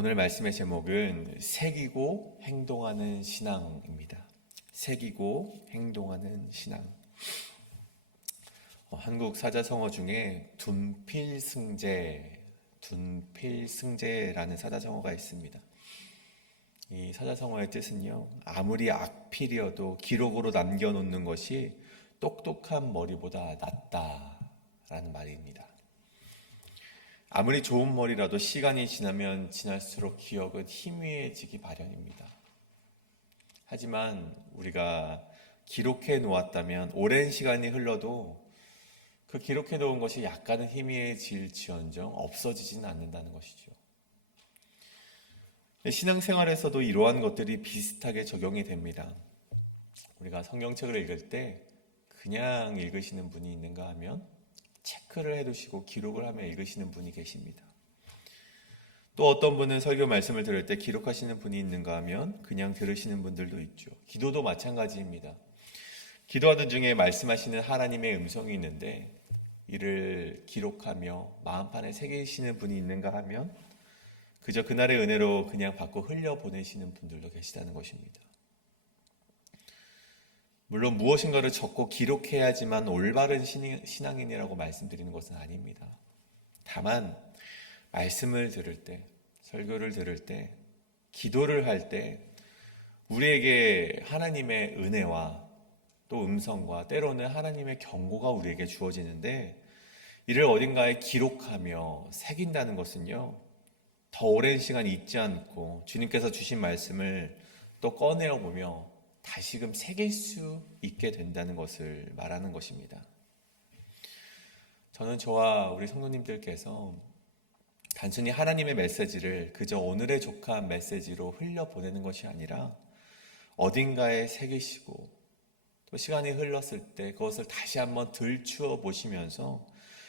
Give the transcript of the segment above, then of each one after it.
오늘 말씀의 제목은 새기고 행동하는 신앙입니다. 새기고 행동하는 신앙. 한국 사자성어 중에 둔필승제라는 사자성어가 있습니다. 이 사자성어의 뜻은요, 아무리 악필이어도 기록으로 남겨놓는 것이 똑똑한 머리보다 낫다라는 말입니다. 아무리 좋은 머리라도 시간이 지나면 지날수록 기억은 희미해지기 마련입니다. 하지만 우리가 기록해 놓았다면 오랜 시간이 흘러도 그 기록해 놓은 것이 약간은 희미해질지언정 없어지지는 않는다는 것이죠. 신앙생활에서도 이러한 것들이 비슷하게 적용이 됩니다. 우리가 성경책을 읽을 때 그냥 읽으시는 분이 있는가 하면 체크를 해두시고 기록을 하며 읽으시는 분이 계십니다. 또 어떤 분은 설교 말씀을 들을 때 기록하시는 분이 있는가 하면 그냥 들으시는 분들도 있죠. 기도도 마찬가지입니다. 기도하는 중에 말씀하시는 하나님의 음성이 있는데 이를 기록하며 마음판에 새기시는 분이 있는가 하면 그저 그날의 은혜로 그냥 받고 흘려보내시는 분들도 계시다는 것입니다. 물론 무엇인가를 적고 기록해야지만 올바른 신앙인이라고 말씀드리는 것은 아닙니다. 다만 말씀을 들을 때, 설교를 들을 때, 기도를 할 때 우리에게 하나님의 은혜와 또 음성과 때로는 하나님의 경고가 우리에게 주어지는데 이를 어딘가에 기록하며 새긴다는 것은요, 더 오랜 시간 잊지 않고 주님께서 주신 말씀을 또 꺼내어 보며 다시금 새길 수 있게 된다는 것을 말하는 것입니다. 저는 저와 우리 성도님들께서 단순히 하나님의 메시지를 그저 오늘의 족한 메시지로 흘려보내는 것이 아니라 어딘가에 새기시고 또 시간이 흘렀을 때 그것을 다시 한번 들추어 보시면서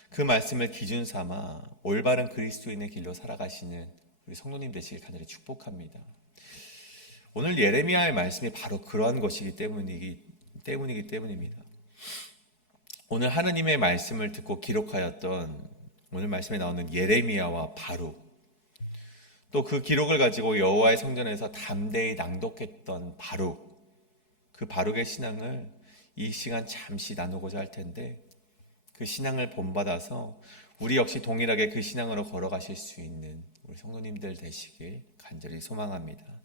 그 말씀을 기준 삼아 올바른 그리스도인의 길로 살아가시는 우리 성도님 되시길 간절히 축복합니다. 오늘 예레미야의 말씀이 바로 그러한 것이기 때문입니다. 오늘 하나님의 말씀을 듣고 기록하였던 오늘 말씀에 나오는 예레미야와 바룩, 또 그 기록을 가지고 여호와의 성전에서 담대히 낭독했던 바룩, 그 바룩의 신앙을 이 시간 잠시 나누고자 할 텐데 그 신앙을 본받아서 우리 역시 동일하게 그 신앙으로 걸어가실 수 있는 우리 성도님들 되시길 간절히 소망합니다.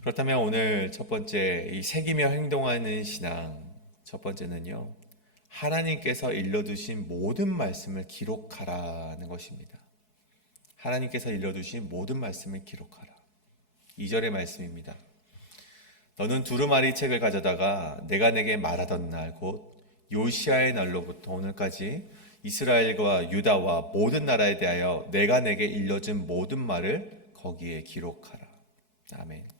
그렇다면 오늘 첫 번째 이 새기며 행동하는 신앙 첫 번째는요, 하나님께서 일러두신 모든 말씀을 기록하라는 것입니다. 하나님께서 일러두신 모든 말씀을 기록하라. 2절의 말씀입니다. 너는 두루마리 책을 가져다가 내가 내게 말하던 날 곧 요시아의 날로부터 오늘까지 이스라엘과 유다와 모든 나라에 대하여 내가 내게 일러준 모든 말을 거기에 기록하라. 아멘.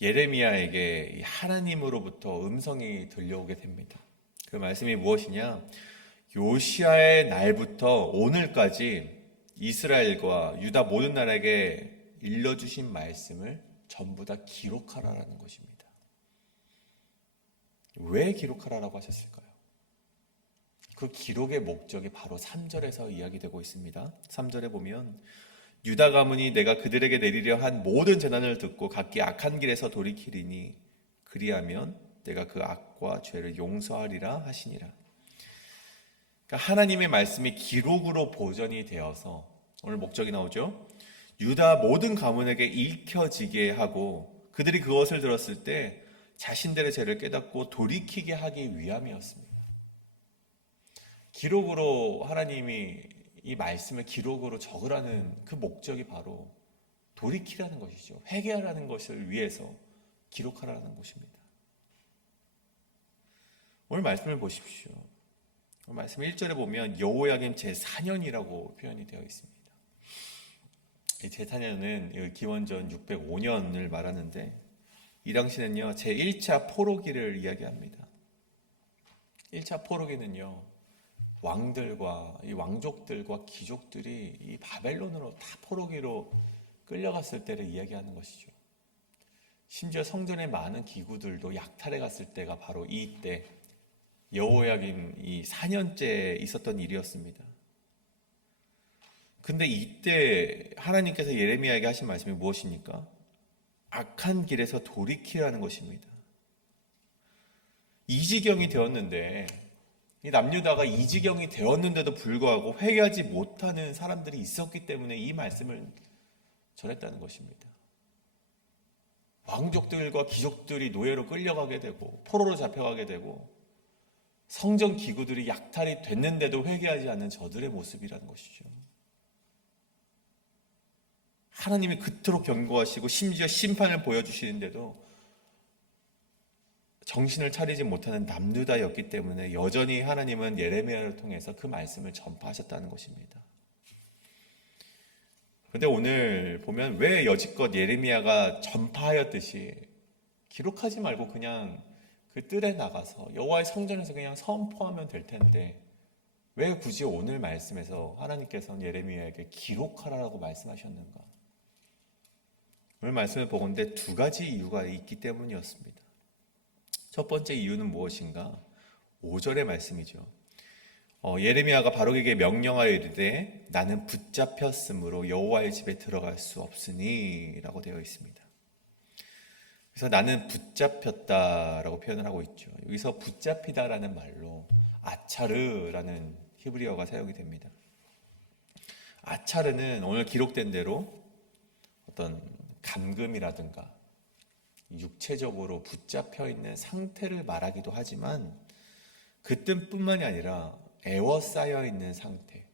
예레미야에게 하나님으로부터 음성이 들려오게 됩니다. 그 말씀이 무엇이냐? 요시아의 날부터 오늘까지 이스라엘과 유다 모든 나라에게 일러주신 말씀을 전부 다 기록하라라는 것입니다. 왜 기록하라라고 하셨을까요? 그 기록의 목적이 바로 3절에서 이야기되고 있습니다. 3절에 보면 유다 가문이 내가 그들에게 내리려 한 모든 재난을 듣고 각기 악한 길에서 돌이키리니 그리하면 내가 그 악과 죄를 용서하리라 하시니라. 그러니까 하나님의 말씀이 기록으로 보존이 되어서 오늘 목적이 나오죠. 유다 모든 가문에게 읽혀지게 하고 그들이 그것을 들었을 때 자신들의 죄를 깨닫고 돌이키게 하기 위함이었습니다. 기록으로 하나님이 이 말씀을 기록으로 적으라는 그 목적이 바로 돌이키라는 것이죠. 회개하라는 것을 위해서 기록하라는 것입니다. 오늘 말씀을 보십시오. 오늘 말씀 1절에 보면 여호야김 제4년이라고 표현이 되어 있습니다. 이 제4년은 기원전 605년을 말하는데 이 당시는요 제1차 포로기를 이야기합니다. 1차 포로기는요 왕들과 이 왕족들과 귀족들이 이 바벨론으로 다 포로기로 끌려갔을 때를 이야기하는 것이죠. 심지어 성전의 많은 기구들도 약탈해 갔을 때가 바로 이때 여호야김 이 4년째 있었던 일이었습니다. 근데 이때 하나님께서 예레미야에게 하신 말씀이 무엇입니까? 악한 길에서 돌이키라는 것입니다. 이 지경이 되었는데, 이 남유다가 이 지경이 되었는데도 불구하고 회개하지 못하는 사람들이 있었기 때문에 이 말씀을 전했다는 것입니다. 왕족들과 귀족들이 노예로 끌려가게 되고 포로로 잡혀가게 되고 성전 기구들이 약탈이 됐는데도 회개하지 않는 저들의 모습이라는 것이죠. 하나님이 그토록 경고하시고 심지어 심판을 보여주시는데도 정신을 차리지 못하는 남유다였기 때문에 여전히 하나님은 예레미야를 통해서 그 말씀을 전파하셨다는 것입니다. 그런데 오늘 보면 왜 여지껏 예레미야가 전파하였듯이 기록하지 말고 그냥 그 뜰에 나가서 여호와의 성전에서 그냥 선포하면 될 텐데 왜 굳이 오늘 말씀에서 하나님께서는 예레미야에게 기록하라고 말씀하셨는가? 오늘 말씀을 보건대 두 가지 이유가 있기 때문이었습니다. 첫 번째 이유는 무엇인가? 5절의 말씀이죠. 예레미야가 바룩에게 명령하여 이르되 나는 붙잡혔으므로 여호와의 집에 들어갈 수 없으니 라고 되어 있습니다. 그래서 나는 붙잡혔다라고 표현을 하고 있죠. 여기서 붙잡히다라는 말로 아차르라는 히브리어가 사용이 됩니다. 아차르는 오늘 기록된 대로 어떤 감금이라든가 육체적으로 붙잡혀 있는 상태를 말하기도 하지만 그 뜻뿐만이 아니라 애워싸여 있는 상태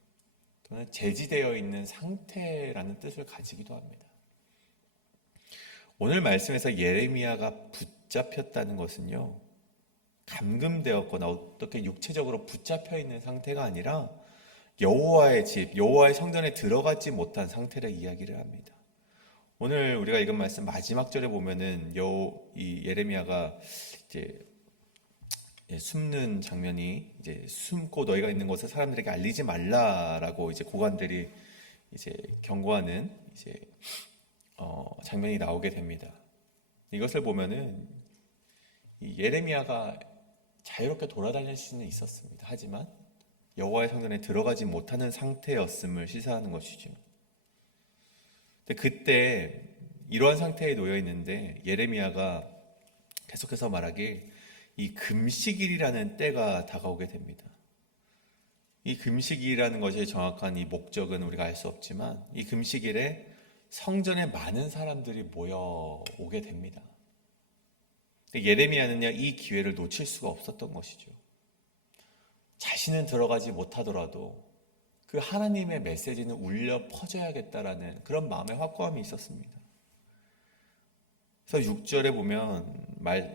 또는 제지되어 있는 상태라는 뜻을 가지기도 합니다. 오늘 말씀에서 예레미야가 붙잡혔다는 것은요, 감금되었거나 어떻게 육체적으로 붙잡혀 있는 상태가 아니라 여호와의 집, 여호와의 성전에 들어가지 못한 상태를 이야기를 합니다. 오늘 우리가 읽은 말씀 마지막 절에 보면은 이 예레미야가 이제 숨는 장면이 이제 숨고 너희가 있는 곳을 사람들에게 알리지 말라라고 이제 고관들이 이제 경고하는 이제 장면이 나오게 됩니다. 이것을 보면은 이 예레미야가 자유롭게 돌아다닐 수는 있었습니다. 하지만 여호와의 성전에 들어가지 못하는 상태였음을 시사하는 것이죠. 근데 그때 이러한 상태에 놓여 있는데 예레미야가 계속해서 말하길 이 금식일이라는 때가 다가오게 됩니다. 이 금식일이라는 것의 정확한 이 목적은 우리가 알 수 없지만 이 금식일에 성전에 많은 사람들이 모여오게 됩니다. 근데 예레미야는요, 이 기회를 놓칠 수가 없었던 것이죠. 자신은 들어가지 못하더라도 그 하나님의 메시지는 울려 퍼져야겠다라는 그런 마음의 확고함이 있었습니다. 그래서 6절에 보면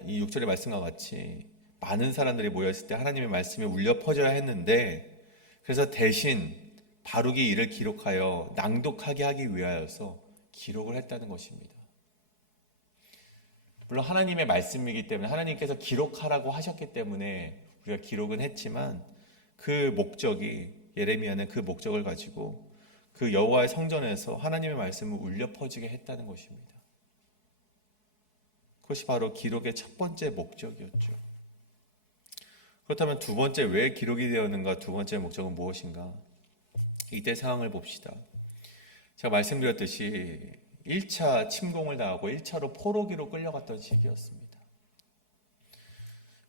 이 6절의 말씀과 같이 많은 사람들이 모였을 때 하나님의 말씀이 울려 퍼져야 했는데 그래서 대신 바룩이 이를 기록하여 낭독하게 하기 위하여서 기록을 했다는 것입니다. 물론 하나님의 말씀이기 때문에 하나님께서 기록하라고 하셨기 때문에 우리가 기록은 했지만 그 목적이 예레미야는 그 목적을 가지고 그 여호와의 성전에서 하나님의 말씀을 울려 퍼지게 했다는 것입니다. 그것이 바로 기록의 첫 번째 목적이었죠. 그렇다면 두 번째 왜 기록이 되었는가? 두 번째 목적은 무엇인가? 이때 상황을 봅시다. 제가 말씀드렸듯이 1차 침공을 당하고 1차로 포로기로 끌려갔던 시기였습니다.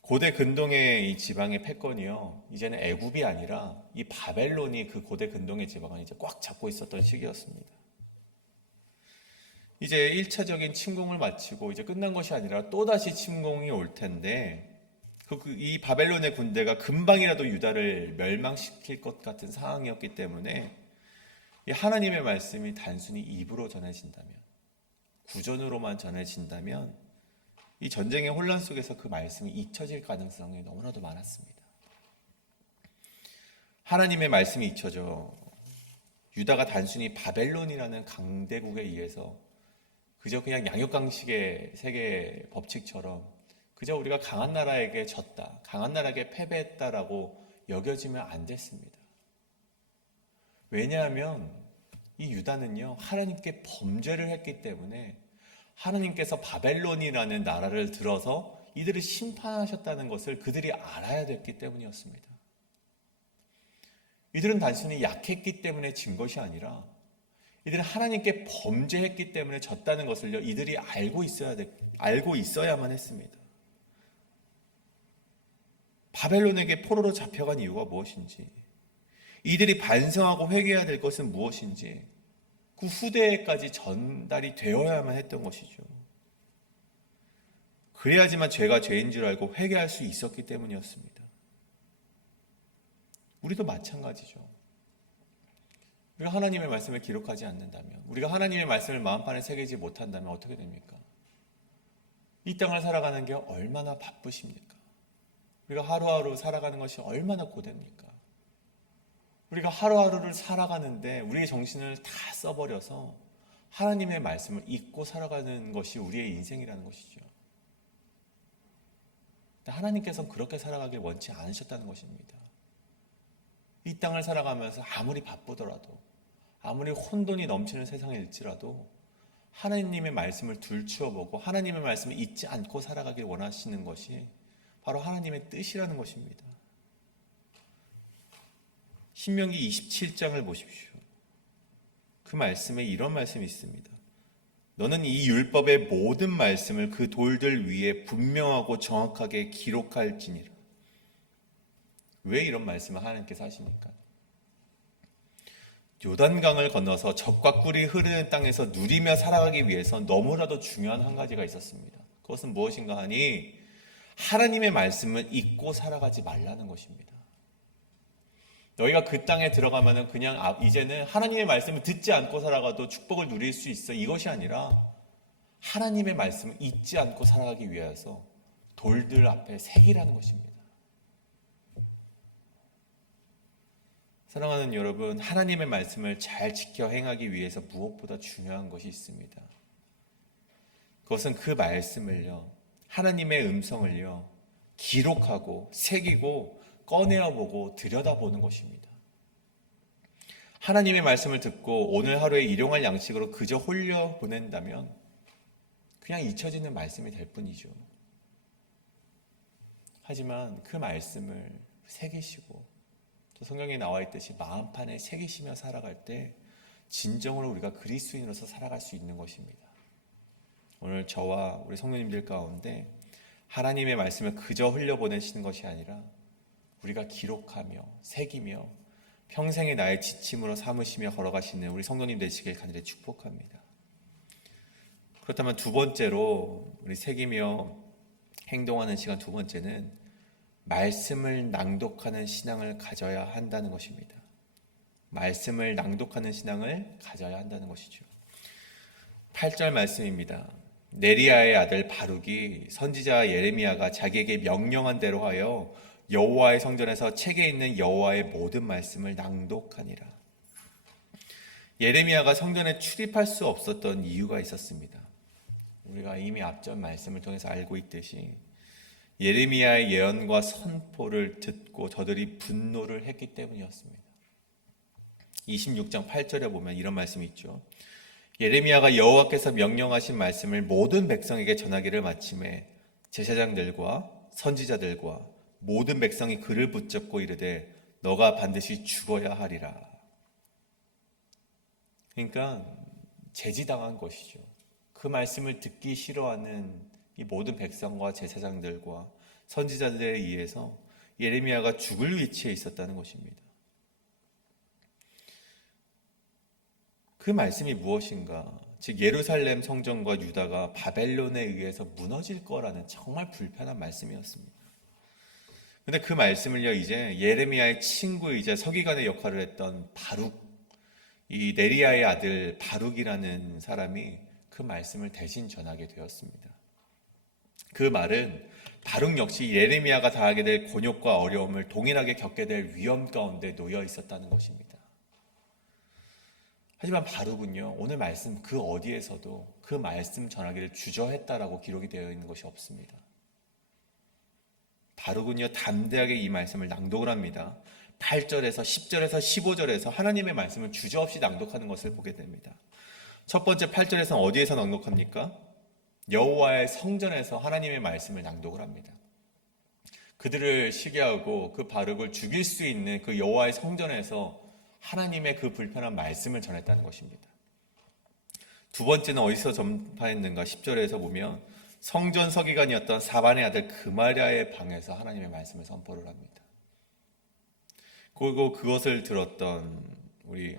고대 근동의 이 지방의 패권이요, 이제는 애굽이 아니라 이 바벨론이 그 고대 근동의 지방을 이제 꽉 잡고 있었던 시기였습니다. 이제 1차적인 침공을 마치고 이제 끝난 것이 아니라 또다시 침공이 올 텐데 이 바벨론의 군대가 금방이라도 유다를 멸망시킬 것 같은 상황이었기 때문에 이 하나님의 말씀이 단순히 입으로 전해진다면, 구전으로만 전해진다면 이 전쟁의 혼란 속에서 그 말씀이 잊혀질 가능성이 너무나도 많았습니다. 하나님의 말씀이 잊혀져 유다가 단순히 바벨론이라는 강대국에 의해서 그저 그냥 양육강식의 세계 법칙처럼 그저 우리가 강한 나라에게 졌다, 강한 나라에게 패배했다라고 여겨지면 안 됐습니다. 왜냐하면 이 유다는요, 하나님께 범죄를 했기 때문에 하나님께서 바벨론이라는 나라를 들어서 이들을 심판하셨다는 것을 그들이 알아야 됐기 때문이었습니다. 이들은 단순히 약했기 때문에 진 것이 아니라 이들은 하나님께 범죄했기 때문에 졌다는 것을요, 이들이 알고 있어야만 했습니다. 바벨론에게 포로로 잡혀간 이유가 무엇인지, 이들이 반성하고 회개해야 될 것은 무엇인지, 그 후대에까지 전달이 되어야만 했던 것이죠. 그래야지만 죄가 죄인 줄 알고 회개할 수 있었기 때문이었습니다. 우리도 마찬가지죠. 우리가 하나님의 말씀을 기록하지 않는다면, 우리가 하나님의 말씀을 마음판에 새기지 못한다면 어떻게 됩니까? 이 땅을 살아가는 게 얼마나 바쁘십니까? 우리가 하루하루 살아가는 것이 얼마나 고됩니까? 우리가 하루하루를 살아가는데 우리의 정신을 다 써버려서 하나님의 말씀을 잊고 살아가는 것이 우리의 인생이라는 것이죠. 하나님께서는 그렇게 살아가길 원치 않으셨다는 것입니다. 이 땅을 살아가면서 아무리 바쁘더라도, 아무리 혼돈이 넘치는 세상일지라도 하나님의 말씀을 들추어보고 하나님의 말씀을 잊지 않고 살아가길 원하시는 것이 바로 하나님의 뜻이라는 것입니다. 신명기 27장을 보십시오. 그 말씀에 이런 말씀이 있습니다. 너는 이 율법의 모든 말씀을 그 돌들 위에 분명하고 정확하게 기록할지니라. 왜 이런 말씀을 하나님께서 하십니까? 요단강을 건너서 젖과 꿀이 흐르는 땅에서 누리며 살아가기 위해서 너무나도 중요한 한 가지가 있었습니다. 그것은 무엇인가 하니 하나님의 말씀을 잊고 살아가지 말라는 것입니다. 너희가 그 땅에 들어가면은 그냥 이제는 하나님의 말씀을 듣지 않고 살아가도 축복을 누릴 수 있어, 이것이 아니라 하나님의 말씀을 잊지 않고 살아가기 위해서 돌들 앞에 새기라는 것입니다. 사랑하는 여러분, 하나님의 말씀을 잘 지켜 행하기 위해서 무엇보다 중요한 것이 있습니다. 그것은 그 말씀을요, 하나님의 음성을요, 기록하고 새기고 꺼내어보고 들여다보는 것입니다. 하나님의 말씀을 듣고 오늘 하루에 일용할 양식으로 그저 홀려 보낸다면 그냥 잊혀지는 말씀이 될 뿐이죠. 하지만 그 말씀을 새기시고 또 성경에 나와 있듯이 마음판에 새기시며 살아갈 때 진정으로 우리가 그리스도인으로서 살아갈 수 있는 것입니다. 오늘 저와 우리 성도님들 가운데 하나님의 말씀을 그저 흘려보내시는 것이 아니라 우리가 기록하며 새기며 평생의 나의 지침으로 삼으시며 걸어가시는 우리 성도님 되시길 간절히 축복합니다. 그렇다면 두 번째로 우리 새기며 행동하는 시간, 두 번째는 말씀을 낭독하는 신앙을 가져야 한다는 것입니다. 말씀을 낭독하는 신앙을 가져야 한다는 것이죠. 8절 말씀입니다. 네리야의 아들 바룩이 선지자 예레미야가 자기에게 명령한 대로 하여 여호와의 성전에서 책에 있는 여호와의 모든 말씀을 낭독하니라. 예레미야가 성전에 출입할 수 없었던 이유가 있었습니다. 우리가 이미 앞전 말씀을 통해서 알고 있듯이 예레미야의 예언과 선포를 듣고 저들이 분노를 했기 때문이었습니다. 26장 8절에 보면 이런 말씀이 있죠. 예레미야가 여호와께서 명령하신 말씀을 모든 백성에게 전하기를 마침에 제사장들과 선지자들과 모든 백성이 그를 붙잡고 이르되 너가 반드시 죽어야 하리라. 그러니까 제지당한 것이죠. 그 말씀을 듣기 싫어하는 이 모든 백성과 제사장들과 선지자들에 의해서 예레미야가 죽을 위치에 있었다는 것입니다. 그 말씀이 무엇인가? 즉 예루살렘 성전과 유다가 바벨론에 의해서 무너질 거라는 정말 불편한 말씀이었습니다. 그런데 그 말씀을요, 이제 예레미야의 친구이자 서기관의 역할을 했던 바룩, 이 네리야의 아들 바룩이라는 사람이 그 말씀을 대신 전하게 되었습니다. 그 말은 바룩 역시 예레미야가 당하게 될 곤욕과 어려움을 동일하게 겪게 될 위험 가운데 놓여 있었다는 것입니다. 하지만 바룩은요, 오늘 말씀 그 어디에서도 그 말씀 전하기를 주저했다라고 기록이 되어 있는 것이 없습니다. 바룩은요, 담대하게 이 말씀을 낭독을 합니다. 8절에서 10절에서 15절에서 하나님의 말씀을 주저없이 낭독하는 것을 보게 됩니다. 첫 번째 8절에서는 어디에서 낭독합니까? 여호와의 성전에서 하나님의 말씀을 낭독을 합니다. 그들을 시기하고 그 바룩을 죽일 수 있는 그 여호와의 성전에서 하나님의 그 불편한 말씀을 전했다는 것입니다. 두 번째는 어디서 전파했는가? 10절에서 보면 성전 서기관이었던 사반의 아들 그마랴의 방에서 하나님의 말씀을 선포를 합니다. 그리고 그것을 들었던 우리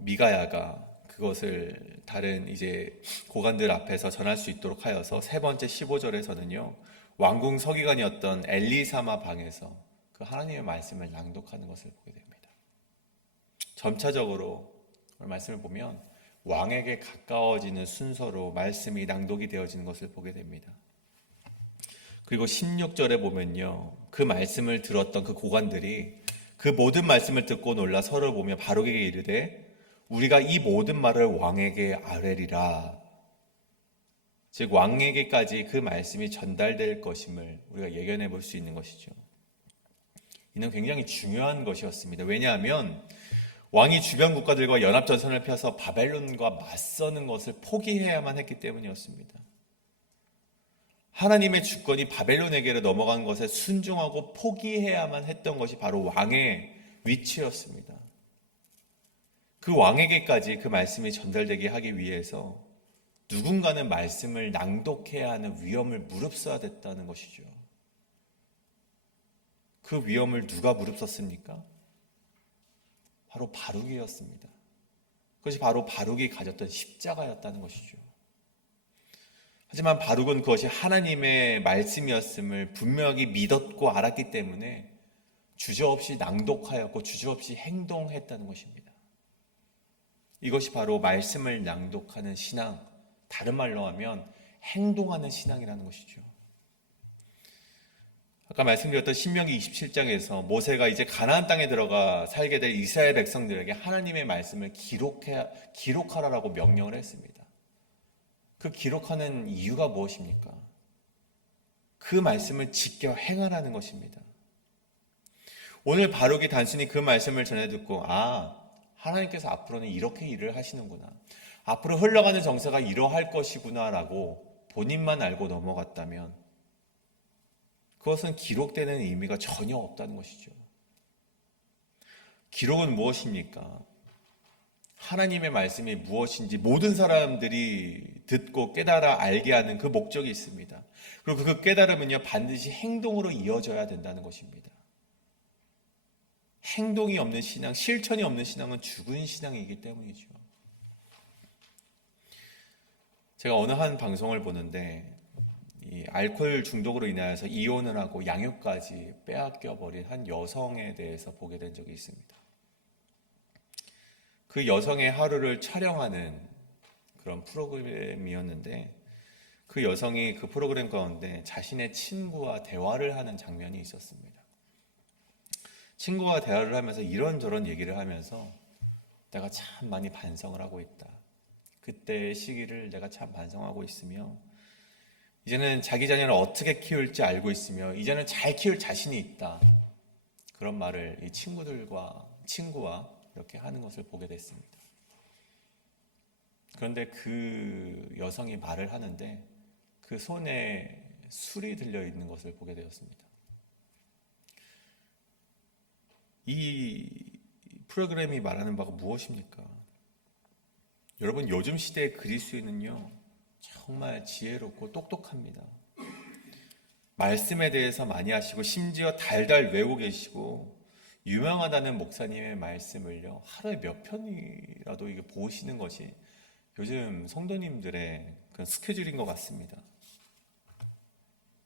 미가야가 그것을 다른 이제 고관들 앞에서 전할 수 있도록 하여서 세 번째 15절에서는요, 왕궁 서기관이었던 엘리사마 방에서 그 하나님의 말씀을 낭독하는 것을 보게 됩니다. 점차적으로 오늘 말씀을 보면 왕에게 가까워지는 순서로 말씀이 낭독이 되어지는 것을 보게 됩니다. 그리고 16절에 보면요, 그 말씀을 들었던 그 고관들이 그 모든 말씀을 듣고 놀라 서로 보며 바룩에게 이르되 우리가 이 모든 말을 왕에게 아뢰리라. 즉 왕에게까지 그 말씀이 전달될 것임을 우리가 예견해 볼 수 있는 것이죠. 이는 굉장히 중요한 것이었습니다. 왜냐하면 왕이 주변 국가들과 연합전선을 펴서 바벨론과 맞서는 것을 포기해야만 했기 때문이었습니다. 하나님의 주권이 바벨론에게로 넘어간 것에 순종하고 포기해야만 했던 것이 바로 왕의 위치였습니다. 그 왕에게까지 그 말씀이 전달되게 하기 위해서 누군가는 말씀을 낭독해야 하는 위험을 무릅써야 됐다는 것이죠. 그 위험을 누가 무릅썼습니까? 바로 바룩이었습니다. 그것이 바로 바룩이 가졌던 십자가였다는 것이죠. 하지만 바룩은 그것이 하나님의 말씀이었음을 분명히 믿었고 알았기 때문에 주저없이 낭독하였고 주저없이 행동했다는 것입니다. 이것이 바로 말씀을 낭독하는 신앙, 다른 말로 하면 행동하는 신앙이라는 것이죠. 아까 말씀드렸던 신명기 27장에서 모세가 이제 가나안 땅에 들어가 살게 될 이스라엘 백성들에게 하나님의 말씀을 기록하라라고 명령을 했습니다. 그 기록하는 이유가 무엇입니까? 그 말씀을 지켜 행하라는 것입니다. 오늘 바룩이 단순히 그 말씀을 전해 듣고 하나님께서 앞으로는 이렇게 일을 하시는구나, 앞으로 흘러가는 정세가 이러할 것이구나 라고 본인만 알고 넘어갔다면 그것은 기록되는 의미가 전혀 없다는 것이죠. 기록은 무엇입니까? 하나님의 말씀이 무엇인지 모든 사람들이 듣고 깨달아 알게 하는 그 목적이 있습니다. 그리고 그 깨달음은요, 반드시 행동으로 이어져야 된다는 것입니다. 행동이 없는 신앙, 실천이 없는 신앙은 죽은 신앙이기 때문이죠. 제가 어느 한 방송을 보는데 이 알코올 중독으로 인하여서 이혼을 하고 양육까지 빼앗겨 버린 한 여성에 대해서 보게 된 적이 있습니다. 그 여성의 하루를 촬영하는 그런 프로그램이었는데 그 여성이 그 프로그램 가운데 자신의 친구와 대화를 하는 장면이 있었습니다. 친구와 대화를 하면서 이런저런 얘기를 하면서 내가 참 많이 반성을 하고 있다. 그때의 시기를 내가 참 반성하고 있으며 이제는 자기 자녀를 어떻게 키울지 알고 있으며 이제는 잘 키울 자신이 있다. 그런 말을 이 친구와 이렇게 하는 것을 보게 됐습니다. 그런데 그 여성이 말을 하는데 그 손에 술이 들려있는 것을 보게 되었습니다. 이 프로그램이 말하는 바가 무엇입니까? 여러분, 요즘 시대의 그리스도인은요 정말 지혜롭고 똑똑합니다. 말씀에 대해서 많이 아시고 심지어 달달 외우고 계시고 유명하다는 목사님의 말씀을요 하루에 몇 편이라도 이게 보시는 것이 요즘 성도님들의 그런 스케줄인 것 같습니다.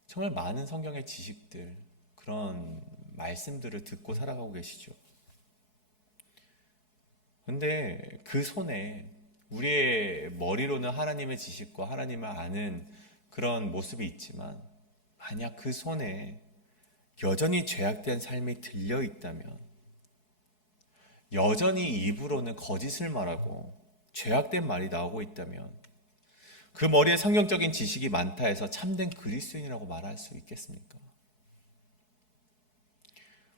정말 많은 성경의 지식들, 그런 말씀들을 듣고 살아가고 계시죠. 그런데 그 손에 우리의 머리로는 하나님의 지식과 하나님을 아는 그런 모습이 있지만 만약 그 손에 여전히 죄악된 삶이 들려 있다면, 여전히 입으로는 거짓을 말하고 죄악된 말이 나오고 있다면 그 머리에 성경적인 지식이 많다 해서 참된 그리스도인이라고 말할 수 있겠습니까?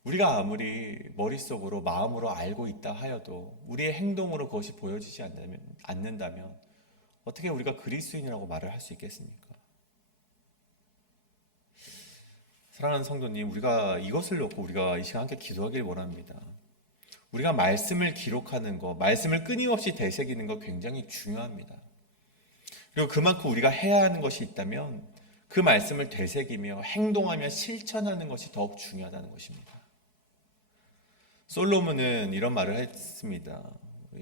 우리가 아무리 머릿속으로 마음으로 알고 있다 하여도 우리의 행동으로 그것이 보여지지 않는다면 어떻게 우리가 그리스도인이라고 말을 할 수 있겠습니까? 사랑하는 성도님, 우리가 이것을 놓고 우리가 이 시간 함께 기도하길 원합니다. 우리가 말씀을 기록하는 거, 말씀을 끊임없이 되새기는 거 굉장히 중요합니다. 그리고 그만큼 우리가 해야 하는 것이 있다면 그 말씀을 되새기며 행동하며 실천하는 것이 더욱 중요하다는 것입니다. 솔로몬은 이런 말을 했습니다.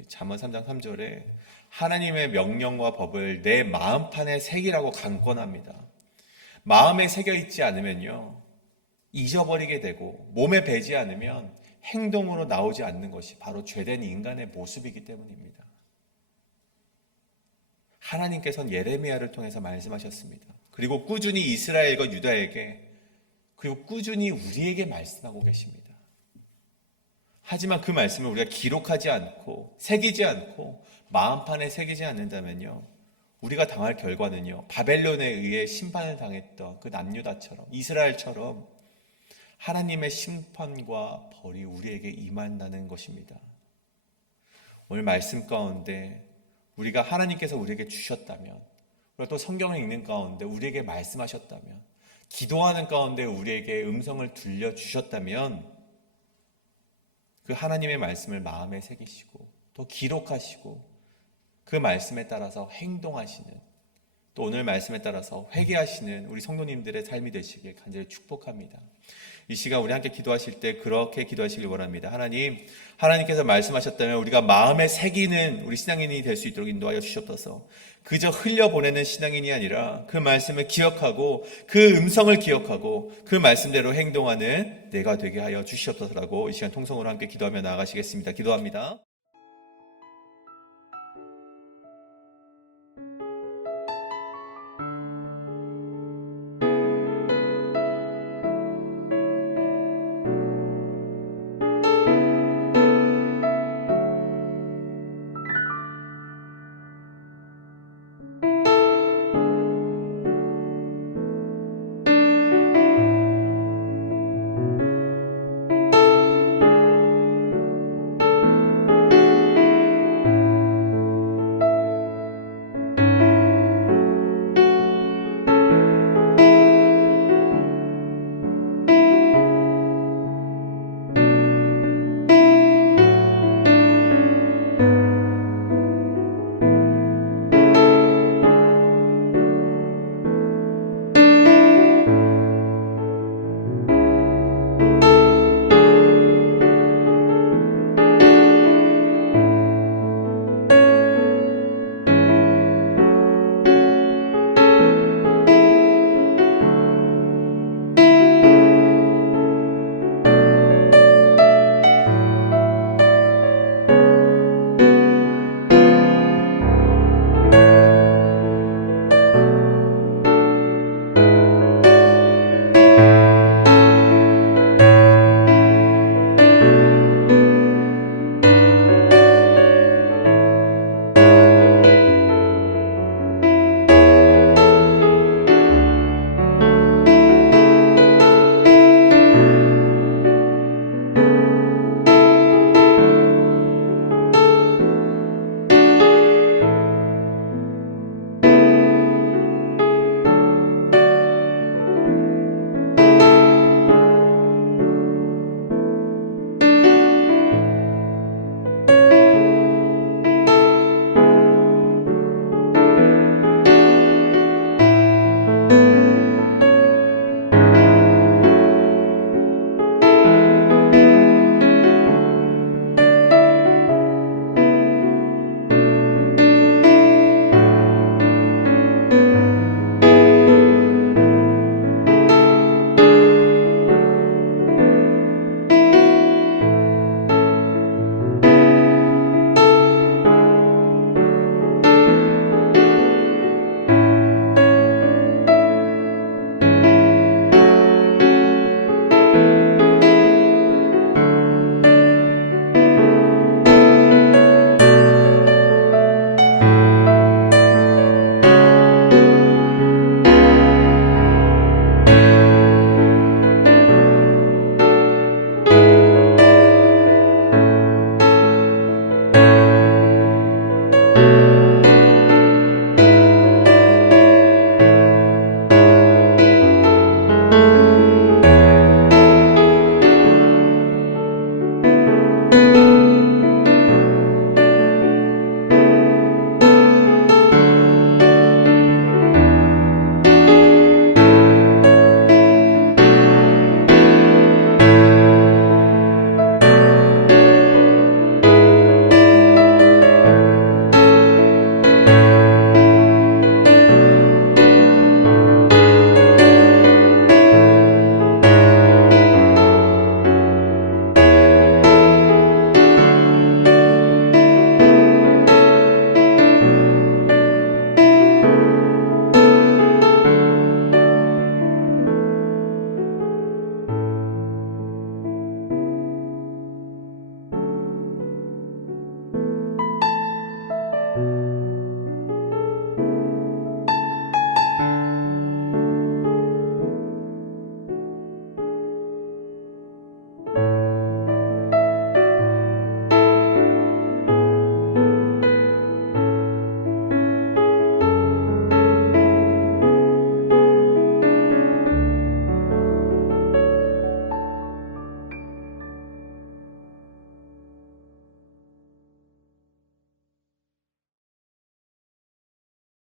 잠언 3장 3절에 하나님의 명령과 법을 내 마음판에 새기라고 강권합니다. 마음에 새겨 있지 않으면요, 잊어버리게 되고 몸에 배지 않으면 행동으로 나오지 않는 것이 바로 죄된 인간의 모습이기 때문입니다. 하나님께서는 예레미야를 통해서 말씀하셨습니다. 그리고 꾸준히 이스라엘과 유다에게, 그리고 꾸준히 우리에게 말씀하고 계십니다. 하지만 그 말씀을 우리가 기록하지 않고 새기지 않고 마음판에 새기지 않는다면요, 우리가 당할 결과는요, 바벨론에 의해 심판을 당했던 그 남유다처럼, 이스라엘처럼 하나님의 심판과 벌이 우리에게 임한다는 것입니다. 오늘 말씀 가운데 우리가 하나님께서 우리에게 주셨다면, 그리고 또 성경을 읽는 가운데 우리에게 말씀하셨다면, 기도하는 가운데 우리에게 음성을 들려주셨다면 그 하나님의 말씀을 마음에 새기시고 또 기록하시고 그 말씀에 따라서 행동하시는, 또 오늘 말씀에 따라서 회개하시는 우리 성도님들의 삶이 되시길 간절히 축복합니다. 이 시간 우리 함께 기도하실 때 그렇게 기도하시길 원합니다. 하나님께서 말씀하셨다면 우리가 마음에 새기는 우리 신앙인이 될 수 있도록 인도하여 주시옵소서. 그저 흘려보내는 신앙인이 아니라 그 말씀을 기억하고 그 음성을 기억하고 그 말씀대로 행동하는 내가 되게 하여 주시옵소서라고 이 시간 통성으로 함께 기도하며 나아가시겠습니다. 기도합니다.